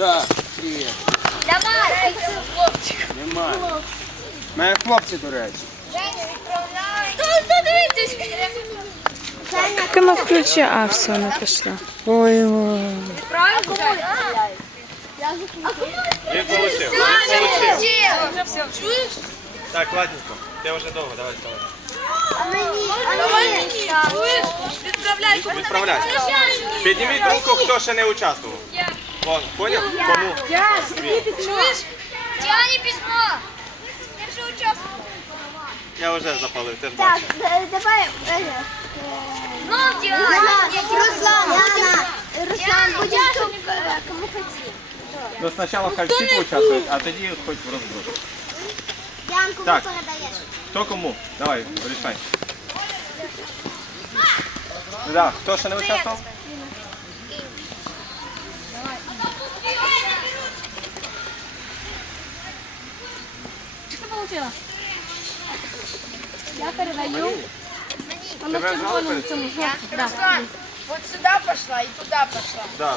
Да, привіт. Давай. Немає. Мене хлопці, до речі. Тут, тут, дивіться. Кому включи, а все, вона пішла. Ой, ой. Правильно? Він получив, він получив. Чуєш? Так, ладненько. Ти вже довго, давай вставай. А мені, а мені. Чуєш? Відправляй. Відправляй. Підніміть руку, хто ще не участвував. Вон, поняв? Кому? Чуєш? Діані письмо. Я вже участвував. Я вже запалив, ти ж Так, бачиш. е, давай. е, Ну, Діані. Руслан, Руслан, Руслан, будеш е, кому хотів. Ну, спочатку хай всі поучаствують, а тоді хоч в розброс. Ян, кому Так. передаєш? Хто кому? Давай, рішай. Да, хто ще не участвував? Я передаю. Тебе взяли перед цим? Руслан, вот сюда пошла и туда пошла. Да.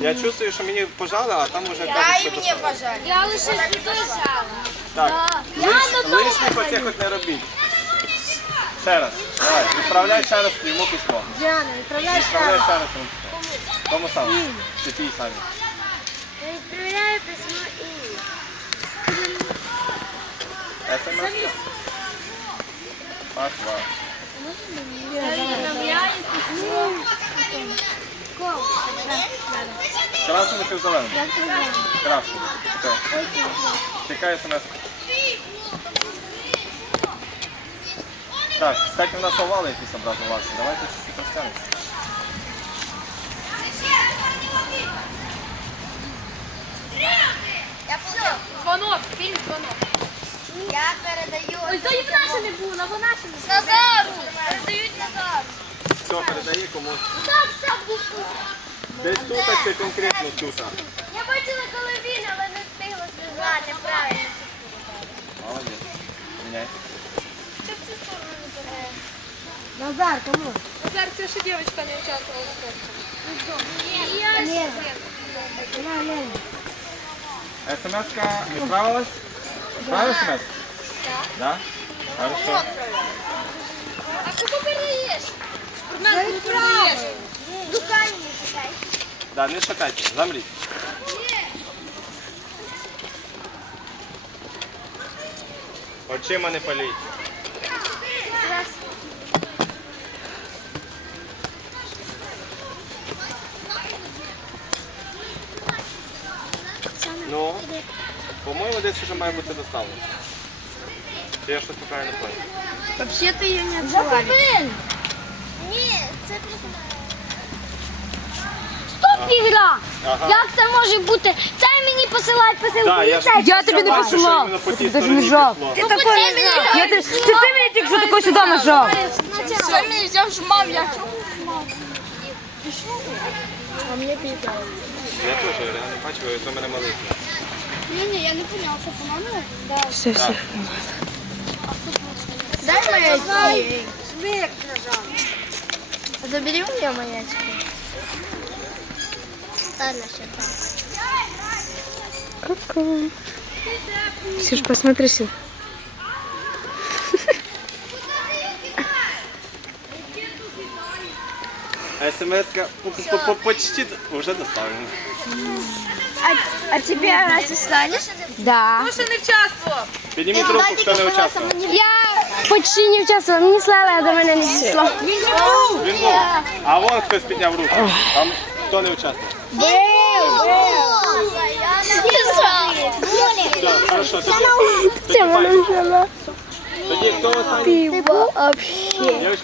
Я чувствую, що мені пожали, а там уже Да, кажуть, и що мне достало. пожали. Я лише сюди жала. Так, лиш, лишніх оцих от не робіть. Ще раз. Давай, відправляй ще раз йому письмо. Діана, відправляй Відправляй ще раз йому письмо. Кому саме? Чи тій самі? Я відправляю письмо і... СМС? Пошла. Красному чи зеленому? Красному. Все. Чекай смс. Так, кстати, у нас овали якісь образувалися. Давайте чуть-чуть розтягнемо. Я все. Звонок, фильм звонок. Я передаю... Ой, то і в наше не було, вона ще не Назару. Передають Назару. Все, передає комусь. Так, так, був. Десь тут, а чи конкретно тут. Я бачила, коли він, але не встигла зв'язати правильно. Молодець. Міняй. Назар, кому? Назар, це ще дівчинка не участвувала в конкурсі. СМС-ка відправилась? Відправила СМС? Да? Хорошо. А кого передаєш? Я відправила. Руками не шукай. Да, не шукайте, замріть. Очима не паліть. Ну, по-моєму, десь вже має бути доставлено. Чи я щось неправильно понял? Вообще-то ее не отсылали. Ні, це просто... Стоп, ігра! Ага. Як це може бути? Це мені посилають посилку. Да, я, ж- Я тобі не бачу, що посилав. іменно по тій Я тобі стороні нажав. пішло. Ти такой не знав. Я ти, це ти мені тільки що такой сюди нажав. Що мені взяв жмав, я Я теж реально бачу, то мене малий. Ні-ні, я не поняла, що по-моєму? Да. Все, все. Дай мои очки. Смерть нажал. Забери у меня мои очки. Ладно, все, Ку-ку. Ксюш, посмотри сюда. СМС-ка по- по- по- почти вже доставлена. А, а тебе разослали? Да. ще не участвував. Підніміть руку, хто не участвував. Я почти не вчаствувала, мені слали, а до мене не дійшло. Він був. А вон хтось підняв руку. Там хто не участвував. Все, хорошо, тоді, Це тоді хто останній? Ти вообще. Дівчатки,